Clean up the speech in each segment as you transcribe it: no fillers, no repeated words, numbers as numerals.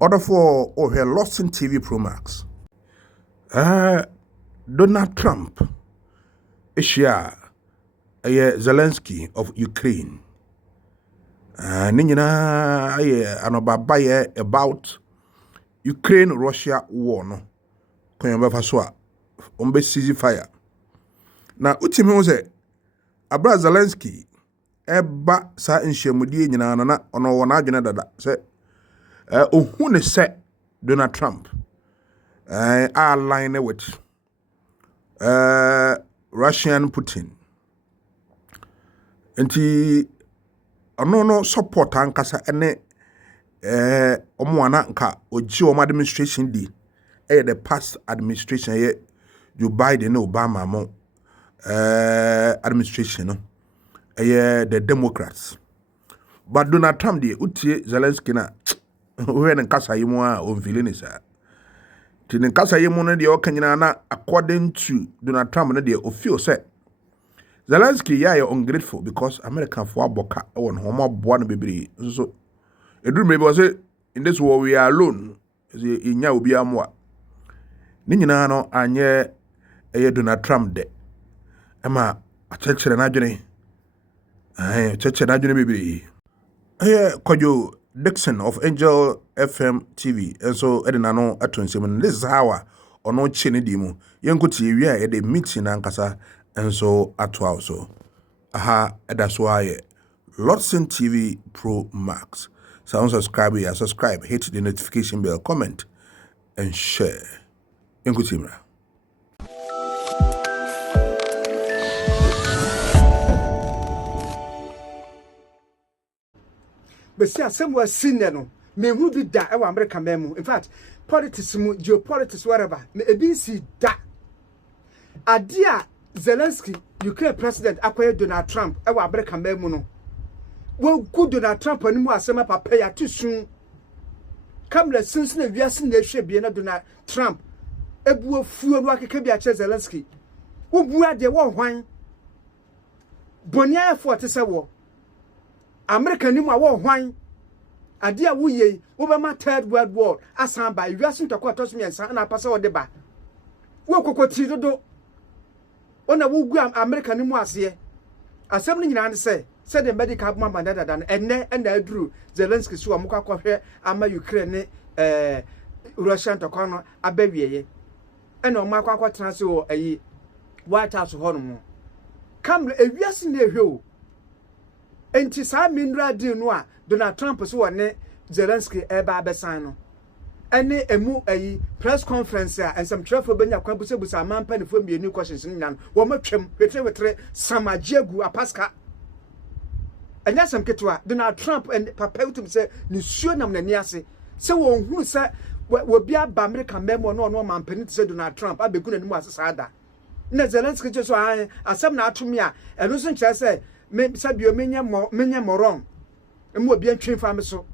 Order for her lost in TV Pro Max. Donald Trump, Zelensky of Ukraine. Nina about Ukraine-Russia war no. Kwenye faswa ombe ceasefire. Na utimi ho se abra Zelensky eba sa nhyiamudie nyina na ono wona adwene dada se ohun ne se Donald Trump align with Russian Putin. Enti ono no support ankasa ene omoana nka oji o administration di the past administration Joe Biden no Obama mo administration no the Democrats. But Donald Trump de utie Zelensky na we ne nkasa yemu a o feeling isa. Ti ne nkasa yemu no de o kanyina na according to Donald Trump no de o feel say Zelensky ya ungrateful because American for aboka won homo boa no bebre so eduru maybe was say in this war we are alone say inya obi amwa ni nyina no anye Donald Trump de ema achechere na adwene achechere na adwene bebre Kojo Dixon of Angel FM TV and so edina no atonsem this is how ono chene di mu yenkotie wi a de meeting ankasa and so atwa so that's why Lotson TV Pro Max. So subscribe here, subscribe, hit the notification bell, comment, and share. Inkutimra. But see, somewhere seen no. Me who be that? I American memo. In fact, politics, geopolitics, whatever. Me ABC that. Adia Zelensky, Ukraine president, acquired Donald Trump. I American memo no. Well, good Donald Trump and more sema papa ya too soon. Come let since the viasin they should be Donald Trump. Ebu fu no ake be a Zelensky. Wo bua de wo hwan. Bonia for te se wo. America ni mo wo hwan. Ade a wo ye, wo be ma third world war asan ba viasin to ko to so miensa na pasa wo de ba. Wo kokoti dodo. Ona wo gu America ni mo ase. Asem ni nyina ne se said the medical man than and Drew Zelensky so amukwa kwahwe ama Ukraine Russian to kono abawieye and o makwa kwatena se o ayi White House hono mo come ewiase na ehwe enti sa minra di no a Donald Trump so wone Zelensky eba abesan no ene emu ayi press conference a ensam trafo benya kwabusebusa amampa ne fo mienu questions nyan wo matwem wetre samajiagu apaska. And that's some ketwa Donald Trump and Papa to say ni suo nam na niase se won hu se we bia ba American memo no man penny say Donald Trump abegu na nimu asesa da na Zelensky just so asem na atumi a eno so nkyere say me sabio menya moron emu obi antwen fa me so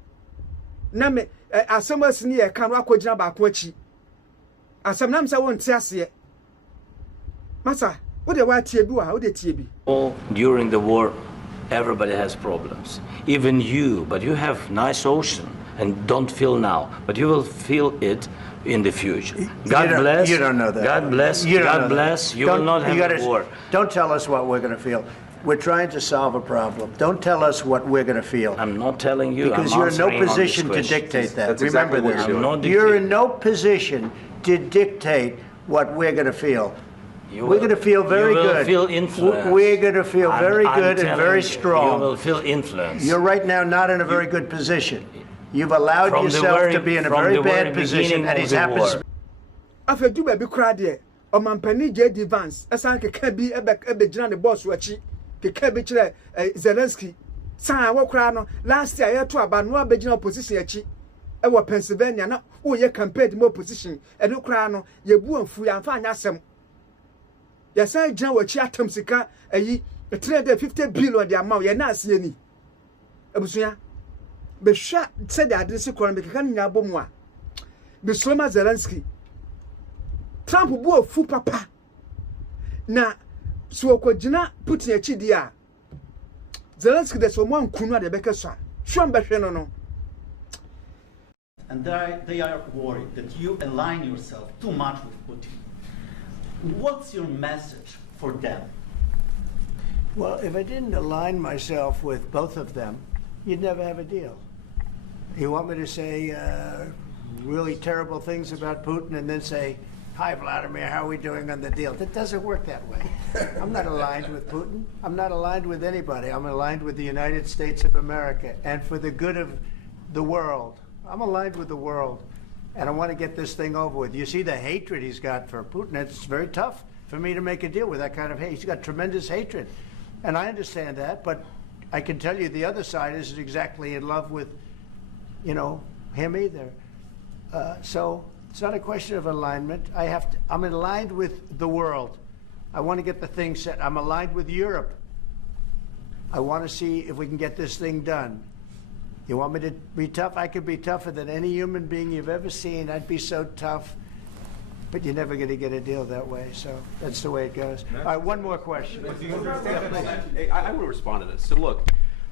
na me asem asini ye kan akogina ba ko achi asem nam say won tiase masa wo de wa tie bi wa wo de tie bi all during the war. Everybody has problems, even you, but you have nice ocean and don't feel now, but you will feel it in the future. God bless. You don't know that. God bless. God bless. You will not have a war. Don't tell us what we're going to feel. We're trying to solve a problem. Don't tell us what we're going to feel. I'm not telling you. Because you're in no position to dictate that. That's Remember exactly this. You're in no position to dictate what we're going to feel. We're going to feel very good. Feel influence. We're going to feel very good and very strong. You will feel influence. You're right now not in a very good position. You've allowed yourself to be in a very bad position, and he's happens. After do baby cry there, or Mampani J.D. Vance, as I can be a general the boss wachi, the cabbage Zelensky. San wa cry no last year I had to about no original position achi. I was Pennsylvania, no, oh, you compared more position, and no cry no, you boo and free and find some. Yes, I John what atom sika ayi 350 billion the amount ye na ase ni abusuya be hwa said the address ko na be kan nya bomu a be Sloma Zelensky Trump bu ofu papa na so ko gina Putin achi di a Zelensky de so mo nkunu de be keso a hwa mbe hwe no and they are worried that you align yourself too much with Putin. What's your message for them? Well, if I didn't align myself with both of them, you'd never have a deal. You want me to say really terrible things about Putin and then say, "Hi, Vladimir, how are we doing on the deal?" That doesn't work that way. I'm not aligned with Putin. I'm not aligned with anybody. I'm aligned with the United States of America and for the good of the world. I'm aligned with the world, and I want to get this thing over with. You see the hatred he's got for Putin. It's very tough for me to make a deal with that kind of hate. He's got tremendous hatred, and I understand that, but I can tell you the other side isn't exactly in love with, him either. So it's not a question of alignment. I'm aligned with the world. I want to get the thing set. I'm aligned with Europe. I want to see if we can get this thing done. You want me to be tough? I could be tougher than any human being you've ever seen. I'd be so tough. But you're never going to get a deal that way. So that's the way it goes. All right, one more question. I want to respond to this. So look,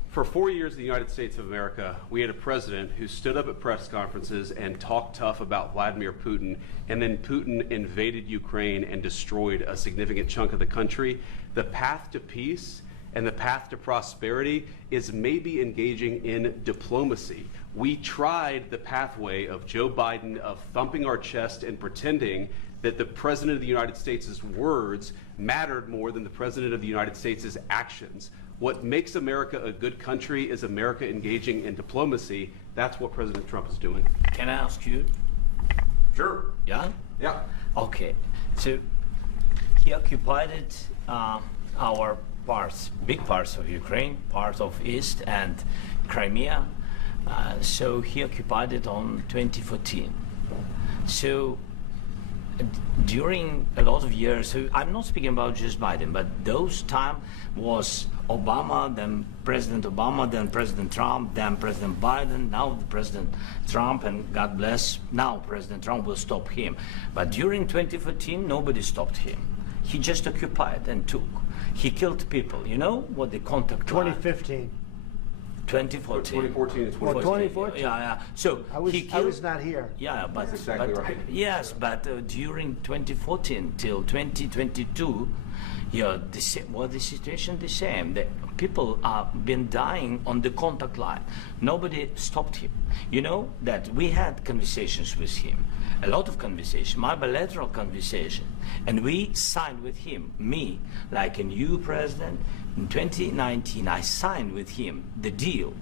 for 4 years in the United States of America, we had a president who stood up at press conferences and talked tough about Vladimir Putin, and then Putin invaded Ukraine and destroyed a significant chunk of the country. The path to peace and the path to prosperity is maybe engaging in diplomacy. We tried the pathway of Joe Biden, of thumping our chest and pretending that the President of the United States' words mattered more than the President of the United States' actions. What makes America a good country is America engaging in diplomacy. That's what President Trump is doing. Can I ask you? Sure. Yeah? Yeah. Okay. So he occupied our parts, big parts of Ukraine, part of East and Crimea. So he occupied it on 2014. So during a lot of years, so I'm not speaking about just Biden, but those time was Obama, then President Obama, then President Trump, then President Biden, now President Trump, and God bless, now President Trump will stop him. But during 2014, nobody stopped him. He just occupied and took. He killed people. You know what the contact 2015. 2014. 2014 and 2014. 2014. Yeah. So I was not here. Yeah, but That's exactly right. Yes, but during 2014 till 2022, the situation the same. The people have been dying on the contact line. Nobody stopped him. You know that we had conversations with him, a lot of conversation, my bilateral conversation, and we signed with him, me, like a new president. In 2019, I signed with him the deal.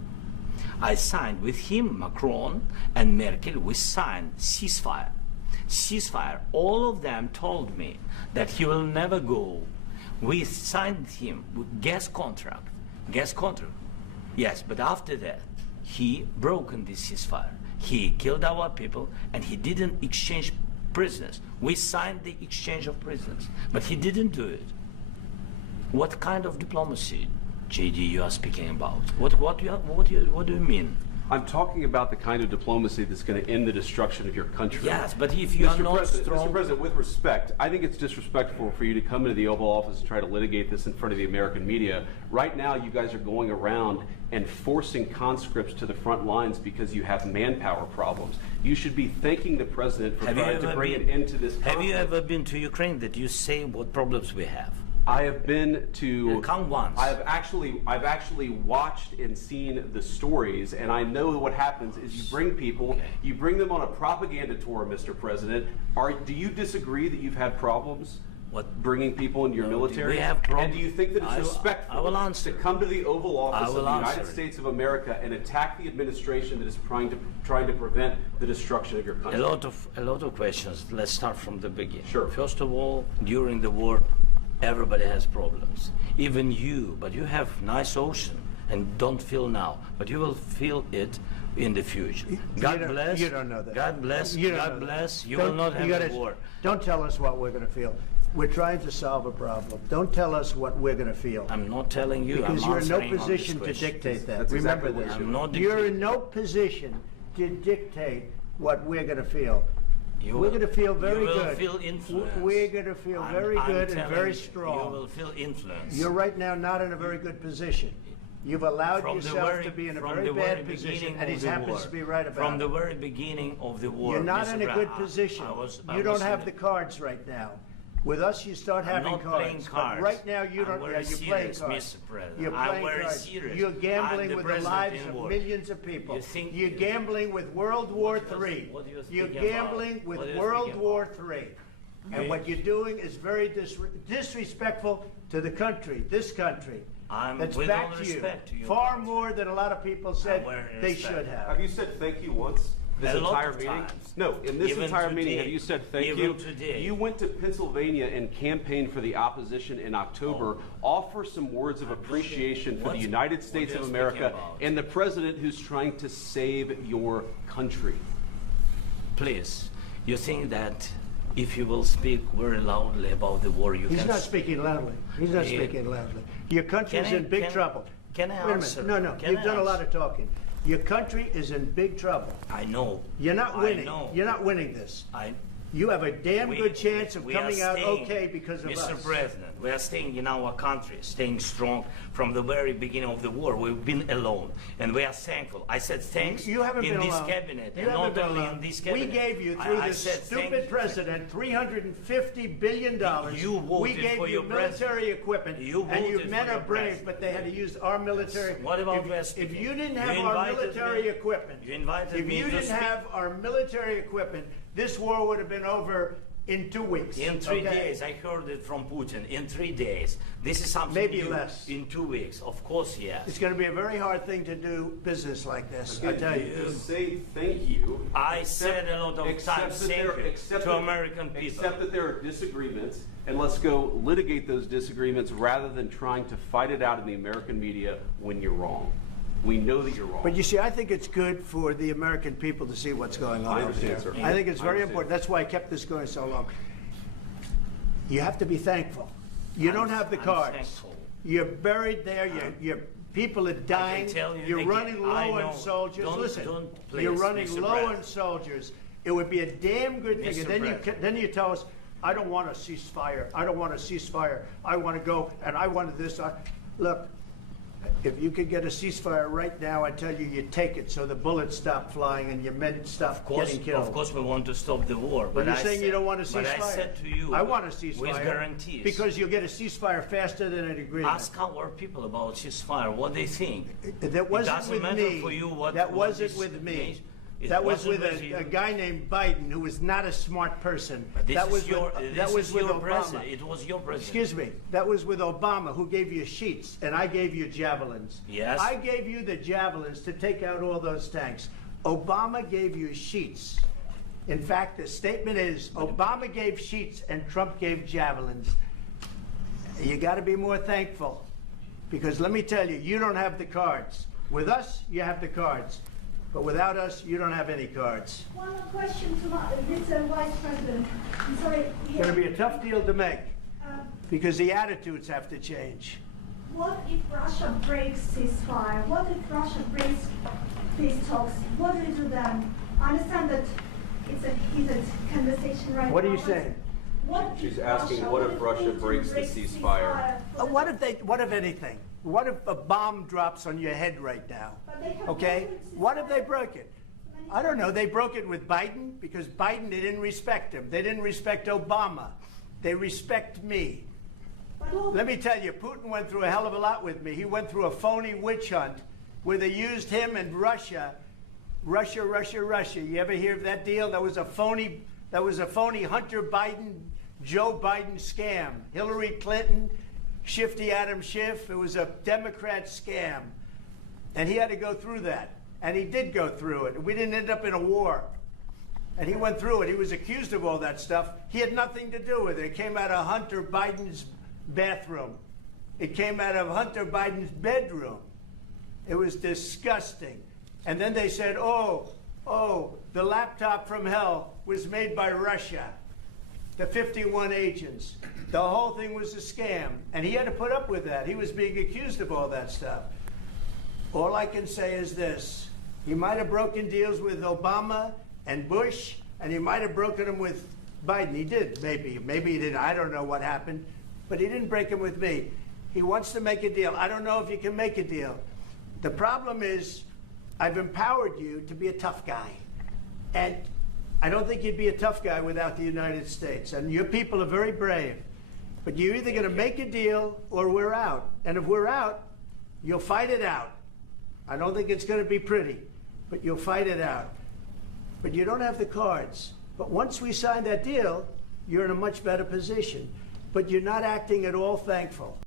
I signed with him, Macron and Merkel, we signed ceasefire. Ceasefire. All of them told me that he will never go. We signed him with gas contract. Yes, but after that, he broken this ceasefire. He killed our people and he didn't exchange prisoners. We signed the exchange of prisoners, but he didn't do it. What kind of diplomacy, JD, you are speaking about? What do you mean? I'm talking about the kind of diplomacy that's going to end the destruction of your country. Yes, but if you are not strong... Mr. President, with respect, I think it's disrespectful for you to come into the Oval Office and try to litigate this in front of the American media. Right now, you guys are going around and forcing conscripts to the front lines because you have manpower problems. You should be thanking the President for trying to bring an end to this conflict. Have you ever been to Ukraine that you say what problems we have? I have been to. Count once. I've actually watched and seen the stories, and I know what happens is you bring people, you bring them on a propaganda tour, Mr. President. Do you disagree that you've had problems? Bringing people into your military? We have problems. And do you think that it's respectful to come to the Oval Office of the United States of America and attack the administration that is trying to prevent the destruction of your country? A lot of questions. Let's start from the beginning. Sure. First of all, during the war, everybody has problems, even you, but you have nice ocean and don't feel now, but you will feel it in the future. God bless. You don't know that. God bless. God bless. You will not have a war. Don't tell us what we're going to feel. We're trying to solve a problem. Don't tell us what we're going to feel. I'm not telling you. Because you're in no position to dictate that. Remember this. You're in no position to dictate what we're going to feel. We're going to feel very good. You will feel influence. We're going to feel very good and very strong. You will feel influence. You're right now not in a very good position. You've allowed From the yourself very- to be in a from very the bad very position, beginning and he of the happens war. to be right about From it. the very beginning of the war. You're not Mr. in a Brown, good position. I You don't was have in the cards right now. With us, you start I'm having not cards. playing But cards. right now, you I'm don't. very Yeah, you're playing serious, cards. Mr. President. You're I'm playing very cards. serious. You're I'm gambling the with the president lives in of war. millions of people. You think- You're gambling with World War What do you- III. what do you You're think about? gambling with What do you World think War about? III. And what you're doing is very disrespectful to the country, this country. I'm That's with back all to you. respect to you. Far more than a lot of people said I'm very they respect. should have. Have you said thank you once this A lot entire of meeting? times. No, in this Even entire meeting, today. have you said thank Even you? today. You went to Pennsylvania and campaigned for the opposition in October. Offer some words of appreciation for the What- United States what of are you America speaking about? and the president who's trying to save your country. Please, you think that if you will speak very loudly about the war, you He's can... not speaking loudly. He's not Yeah. speaking loudly. Your country's Can I- in big can- trouble. can I Wait a answer? minute. No, Can you've I done a lot answer? of talking. Your country is in big trouble. I know. You're not I winning. know. You're not winning this. I, You have a damn we- good chance of we are coming out staying, okay because of Mr. us. President, we are staying in our country, staying strong from the very beginning of the war. We've been alone, and we are thankful. I said thanks You haven't in been this alone. cabinet, You and haven't not been only alone. in this We cabinet. gave you, through I this said thank stupid you. president, $350 billion. You voted we gave for you your military equipment, You and you voted men for are your brave, president. but they had to use our military. What about if, West if Virginia? you didn't You have our invited military me- equipment, you invited if me you to didn't speak. have our military equipment, this war would have been over in 2 weeks. In 3 okay? days, I heard it from Putin. In 3 days, this is something Maybe new. less. In 2 weeks, of course, yes. It's going to be a very hard thing to do business like this, I tell you. Just say thank you. I said a lot of Except times that thank there- you except to that- American people. Except that there are disagreements, and let's go litigate those disagreements rather than trying to fight it out in the American media when you're wrong. We know that you're wrong. But you see, I think it's good for the American people to see what's going on I over there. understand, sir. I think it's I very understand. important. That's why I kept this going so long. You have to be thankful. You don't have the I'm cards. thankful. You're buried there. Your people are dying. tell you You're again, running I low know. on soldiers. Don't- Listen, don't, please, you're running Mr. low President. on soldiers. It would be a damn good thing. Mr. And then President. you tell us, I don't want a ceasefire. I don't want a ceasefire. I want to go and I wanted this. Look, if you could get a ceasefire right now, I tell you, you take it so the bullets stop flying and your men stop getting killed. Of course, we want to stop the war. But you're I saying said, you don't want a ceasefire. But I said to you, I want a ceasefire. with guarantees. Because you'll get a ceasefire faster than an agreement. Ask our people about ceasefire, what they think. That wasn't doesn't with matter me. for you what- that what wasn't this with me. nation- it That was wasn't with with you. a guy named Biden, who was not a smart person. But this that is was your, with, this that was is with your Obama. president. It was your president. Excuse me. That was with Obama, who gave you sheets, and I gave you javelins. Yes. I gave you the javelins to take out all those tanks. Obama gave you sheets. In fact, the statement is Obama gave sheets and Trump gave javelins. You got to be more thankful, because let me tell you, you don't have the cards. With us, you have the cards. But without us, you don't have any cards. One more question to Mr. Vice President. I'm sorry. It's going to be a tough deal to make, Uh, because the attitudes have to change. what if Russia breaks ceasefire? What if Russia breaks peace talks? What do we do then? I understand that it's a heated conversation right now. What are you but saying? What She's if asking, what if Russia Putin breaks the ceasefire? What if anything? What if a bomb drops on your head right now? But they have Okay? broken ceasefire. What if they broke it? I don't know. They broke it with Biden because Biden, they didn't respect him. They didn't respect Obama. They respect me. But all- Let me tell you, Putin went through a hell of a lot with me. He went through a phony witch hunt where they used him and Russia. Russia. You ever hear of that deal? That was a phony Hunter Biden, Joe Biden scam. Hillary Clinton, Shifty Adam Schiff. It was a Democrat scam. And he had to go through that. And he did go through it. We didn't end up in a war. And he went through it. He was accused of all that stuff. He had nothing to do with it. It came out of Hunter Biden's bathroom. It came out of Hunter Biden's bedroom. It was disgusting. And then they said, oh, the laptop from hell was made by Russia. The 51 agents. The whole thing was a scam. And he had to put up with that. He was being accused of all that stuff. All I can say is this. He might have broken deals with Obama and Bush, and he might have broken them with Biden. He did, maybe. Maybe he didn't. I don't know what happened. But he didn't break them with me. He wants to make a deal. I don't know if you can make a deal. The problem is, I've empowered you to be a tough guy. And I don't think you'd be a tough guy without the United States. And your people are very brave. But you're either going to make a deal or we're out. And if we're out, you'll fight it out. I don't think it's going to be pretty, but you'll fight it out. But you don't have the cards. But once we sign that deal, you're in a much better position. But you're not acting at all thankful.